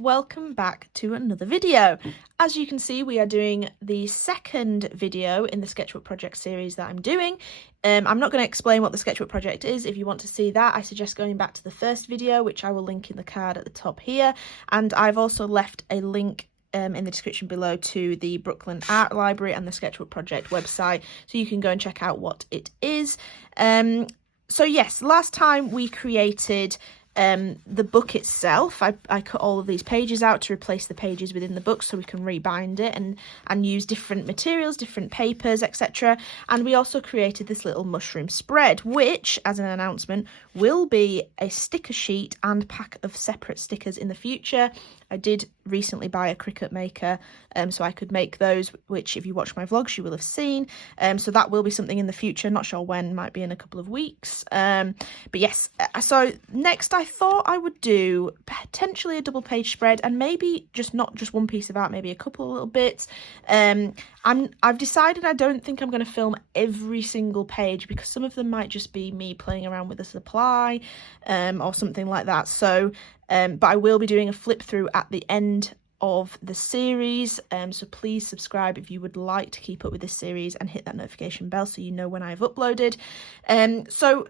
welcome back to another video. As you can see, we are doing the second video in the Sketchbook project series that I'm doing. I'm not going to explain what the Sketchbook project is. If you want to see that, I suggest going back to the first video, which I will link in the card at the top here. And I've also left a link in the description below to the Brooklyn Art Library and the Sketchbook project website, so you can go and check out what it is. So yes, last time we created the book itself. I cut all of these pages out to replace the pages within the book so we can rebind it and use different materials, different papers, etc. And we also created this little mushroom spread, which, as an announcement, will be a sticker sheet and pack of separate stickers in the future. I did recently buy a Cricut maker so I could make those, which if you watch my vlogs you will have seen. So that will be something in the future, not sure when, might be in a couple of weeks. But yes, so next I thought I would do potentially a double page spread, and maybe not just one piece of art, maybe a couple of little bits. I've decided I don't think I'm going to film every single page, because some of them might just be me playing around with the supply or something like that. So but I will be doing a flip through at the end of the series, so please subscribe if you would like to keep up with this series, and hit that notification bell so you know when I've uploaded. So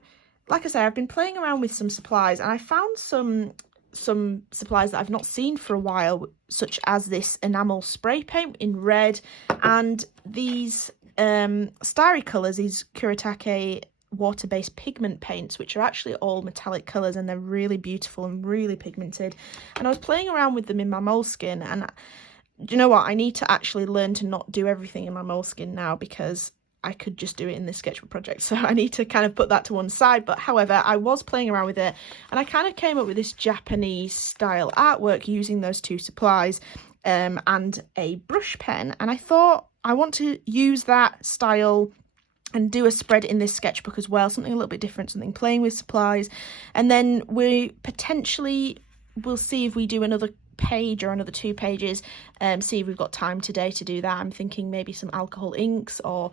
like I say, I've been playing around with some supplies, and I found some supplies that I've not seen for a while, such as this enamel spray paint in red, and these starry colours, these Kuretake water-based pigment paints, which are actually all metallic colours, and they're really beautiful and really pigmented. And I was playing around with them in my moleskin, and do you know what, I need to actually learn to not do everything in my moleskin now, because I could just do it in this Sketchbook project, so I need to kind of put that to one side. But however, I was playing around with it, and I kind of came up with this Japanese style artwork using those two supplies and a brush pen, and I thought I want to use that style and do a spread in this sketchbook as well, something a little bit different, something playing with supplies. And then we potentially will see if we do another page or another 2 pages, see if we've got time today to do that. I'm thinking maybe some alcohol inks or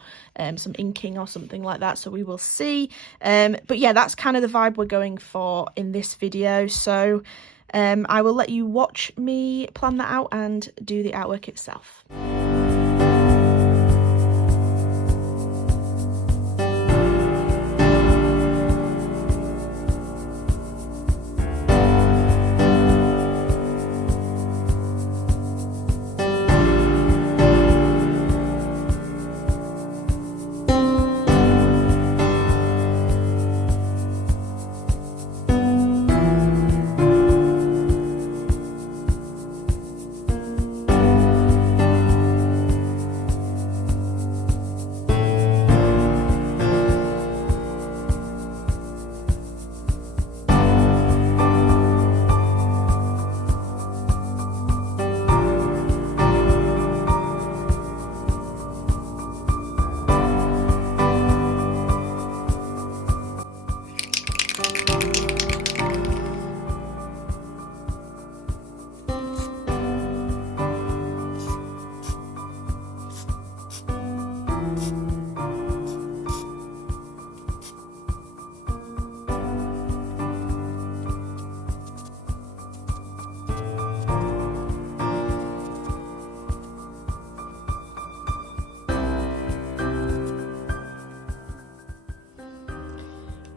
some inking or something like that, so we will see. But yeah, that's kind of the vibe we're going for in this video. So I will let you watch me plan that out and do the artwork itself.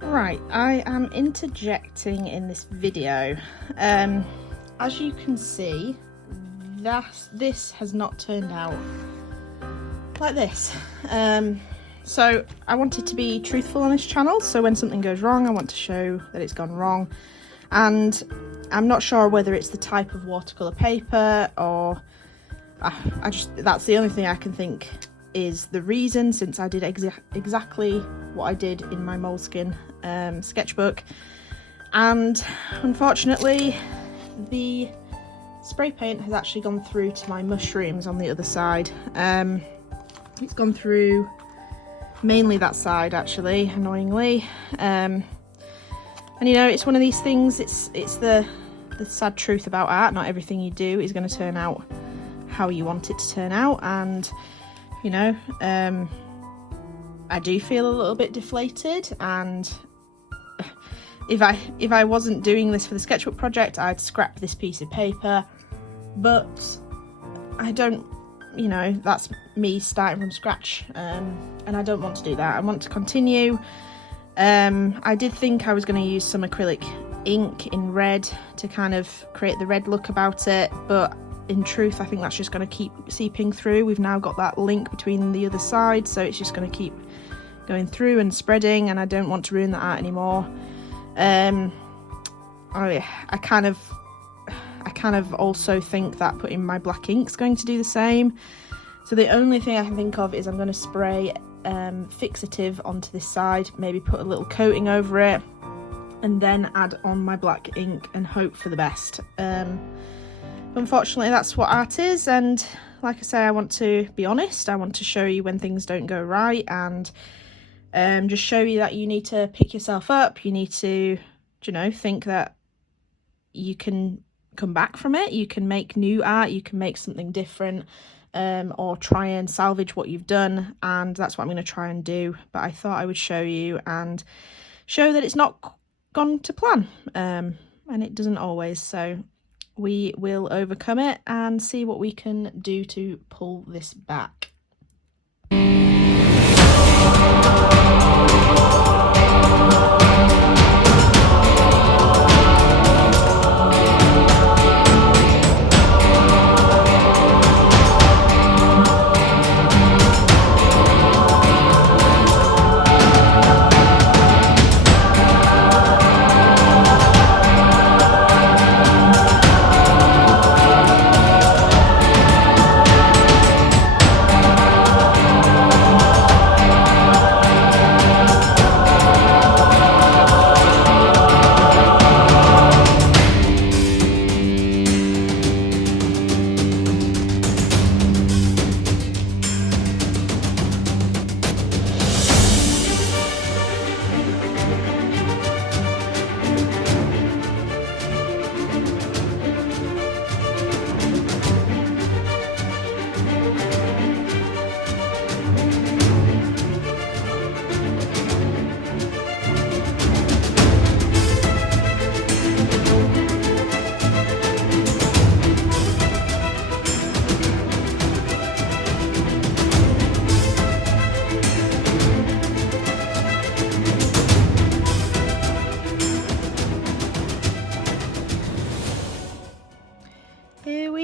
Right, I am interjecting in this video. As you can see, this has not turned out like this. So I wanted to be truthful on this channel, so when something goes wrong, I want to show that it's gone wrong. And I'm not sure whether it's the type of watercolour paper, or that's the only thing I can think is the reason, since I did exactly what I did in my moleskin sketchbook, and unfortunately the spray paint has actually gone through to my mushrooms on the other side. It's gone through mainly that side, actually, annoyingly. And you know, it's one of these things, it's the sad truth about art. Not everything you do is going to turn out how you want it to turn out, and you know, I do feel a little bit deflated, and if I wasn't doing this for the sketchbook project, I'd scrap this piece of paper but I don't, you know, that's me starting from scratch, and I don't want to do that. I want to continue. I did think I was going to use some acrylic ink in red to kind of create the red look about it, but in truth I think that's just going to keep seeping through. We've now got that link between the other side, so it's just going to keep going through and spreading, and I don't want to ruin that art anymore. I kind of also think that putting my black ink's going to do the same. So the only thing I can think of is I'm going to spray fixative onto this side, maybe put a little coating over it, and then add on my black ink and hope for the best. Unfortunately, that's what art is, and like I say, I want to be honest. I want to show you when things don't go right, and just show you that you need to pick yourself up. You need to, you know, think that you can come back from it. You can make new art, you can make something different, or try and salvage what you've done, and that's what I'm going to try and do. But I thought I would show you and show that it's not gone to plan, and it doesn't always, so we will overcome it and see what we can do to pull this back.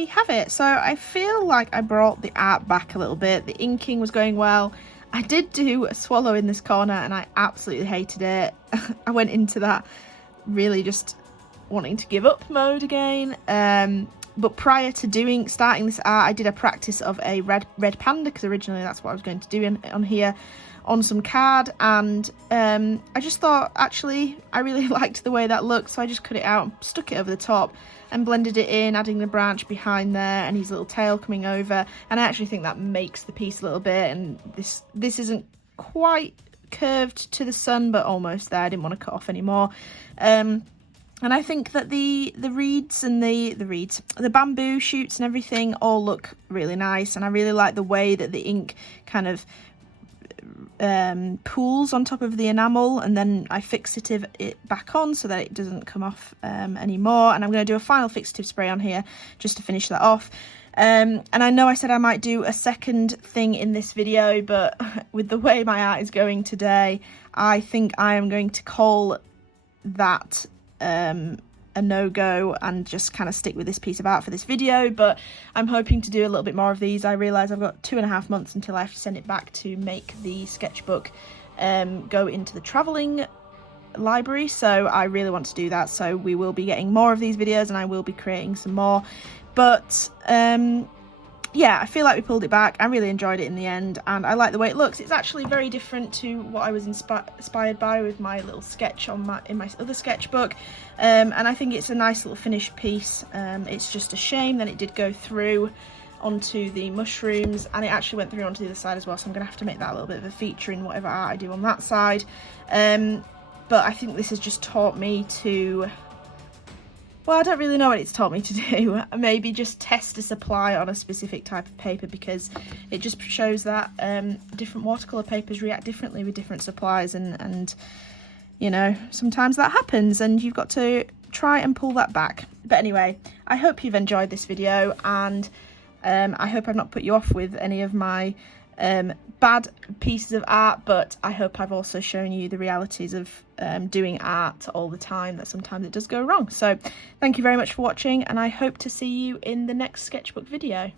Have it. So I feel like I brought the art back a little bit. The inking was going well. I did do a swallow in this corner and I absolutely hated it. I went into that really just wanting to give up mode again. But prior to starting this art, I did a practice of a red panda, because originally that's what I was going to do on here on some card, and I just thought actually I really liked the way that looked, so I just cut it out, stuck it over the top and blended it in, adding the branch behind there and his little tail coming over, and I actually think that makes the piece a little bit. And this isn't quite curved to the sun, but almost there. I didn't want to cut off anymore. And I think that the reeds and the bamboo shoots and everything all look really nice, and I really like the way that the ink kind of pools on top of the enamel, and then I fixative it back on so that it doesn't come off anymore. And I'm going to do a final fixative spray on here just to finish that off. And I know I said I might do a second thing in this video, but with the way my art is going today, I think I am going to call that a no-go and just kind of stick with this piece of art for this video. But I'm hoping to do a little bit more of these. I realise I've got 2.5 months until I have to send it back to make the sketchbook go into the travelling library, so I really want to do that. So we will be getting more of these videos and I will be creating some more. But yeah, I feel like we pulled it back. I really enjoyed it in the end, and I like the way it looks. It's actually very different to what I was inspired by with my little sketch in my other sketchbook, and I think it's a nice little finished piece. It's just a shame that it did go through onto the mushrooms, and it actually went through onto the other side as well, so I'm gonna have to make that a little bit of a feature in whatever art I do on that side. But I think this has just taught me to, well, I don't really know what it's taught me to do. Maybe just test a supply on a specific type of paper, because it just shows that different watercolour papers react differently with different supplies, and you know, sometimes that happens and you've got to try and pull that back. But anyway, I hope you've enjoyed this video, and I hope I've not put you off with any of my bad pieces of art, but I hope I've also shown you the realities of doing art all the time, that sometimes it does go wrong. So thank you very much for watching, and I hope to see you in the next sketchbook video.